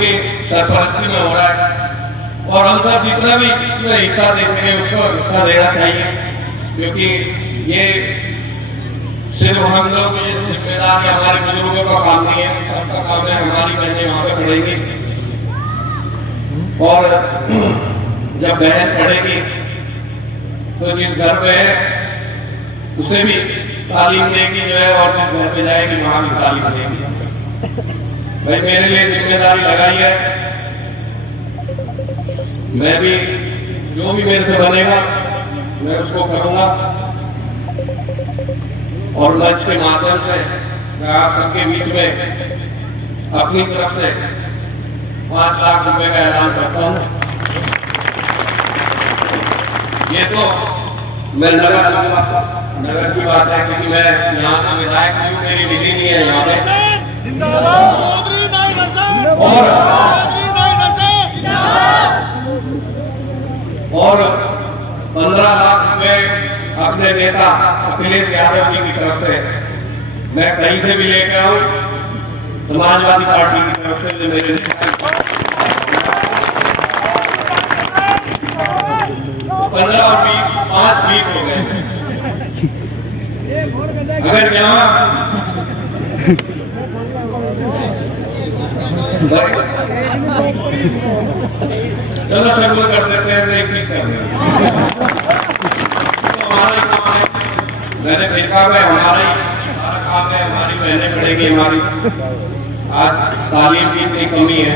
की सरपरस्ती में हो रहा है और हम सब जितना भी इसमें हिस्सा दे सके उसको हिस्सा देना चाहिए, क्योंकि ये सिर्फ हम लोग ये जिम्मेदार है, हमारे बुजुर्गों का काम नहीं है, सबका काम है। हमारी बहनें वहां पे पढ़ेंगी और जब बहन पढ़ेगी तो जिस घर पे है उसे भी तालीम देगी जो है, और जिस घर पे जाएगी वहां भी तालीम देगी। भाई मेरे लिए जिम्मेदारी लगाई है, मैं भी जो भी मेरे से बनेगा मैं उसको करूंगा और मंच के माध्यम से मैं आप सबके बीच में अपनी तरफ से 5 लाख रुपए का ऐलान करता हूं। ये तो मैं नगर की बात है, क्योंकि मैं यहाँ से विधायक हूँ, मेरी निधि नहीं है यहाँ पे। और 15 लाख रुपए अपने नेता अखिलेश यादव जी की तरफ से मैं कहीं से भी लेके आऊं, समाजवादी पार्टी की तरफ से जो मेरे 15 और 5 हो गए। अगर यहाँ चलो शुरू कर देते हैं, 21 कर देते हैं। मैंने देखा है हमारा ही सारा काम है, हमारी बहनें पढ़ेगी, हमारी आज तालीम की इतनी कमी है